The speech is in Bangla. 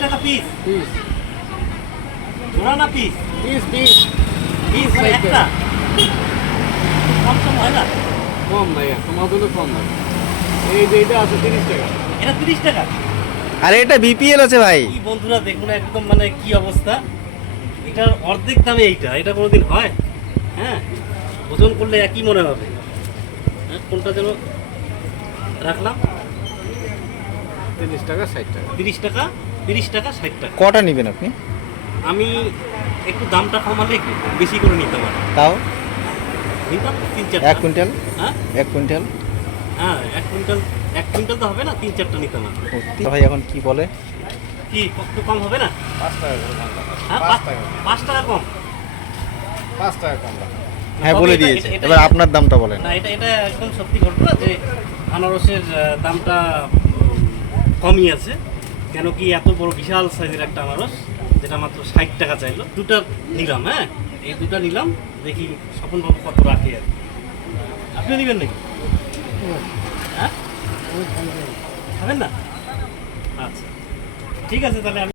টাকা পিস। পিস জোড়া না পিস? পিস পিস পিস মানে একটা। কম কম হয় না? কম ভাইয়া, তোমার জন্য কম ভাই। এই যে এটা আছে 30 টাকা। এটা 30 টাকা। আরে এটা বিপিএল আছে ভাই। কি বন্ধুরা দেখুন একদম মানে কি অবস্থা, এটার অর্ধেক দামে এইটা, এটা কোনোদিন হয়? হ্যাঁ, ওজন করলে একই মনে হবে। হ্যাঁ, কোনটা যেন রাখলাম? 30 টাকা 60 টাকা। 30 টাকা, 30 টাকা 60 টাকা। কটা নেবেন আপনি? আমি একটু দামটা কমালে একটু বেশি করে নিতে পারি। তাও নিতাম 3-4 1 কুইন্টাল? হ্যাঁ 1 কুইন্টাল? হ্যাঁ 1 কুইন্টাল তো হবে না, 3-4টা নিতাম আর কি। ভাই এখন কি বলে? কি একটু কম হবে না? 5 টাকা করে কম দাম। হ্যাঁ 5 টাকা। 5 টাকা কম। 5 টাকা কম দাম। হ্যাঁ তবে বলে এটা- দিয়েছে, এটা- এবার আপনার দামটা বলেন। না, এটা একদম সত্যি ঘটনা যে আনারসের দামটা কমই আছে। কেন কি এত বড় বিশাল সাইজের একটা আনারস যেটা মাত্র 60 টাকা চাইলো, দুটো নিলাম। হ্যাঁ, এই দুটো নিলাম, দেখি স্বপনবাবু কত রাখে আর কি। আপনি নেবেন নাকি? হ্যাঁ, খাবেন না? আচ্ছা ঠিক আছে, তাহলে আমি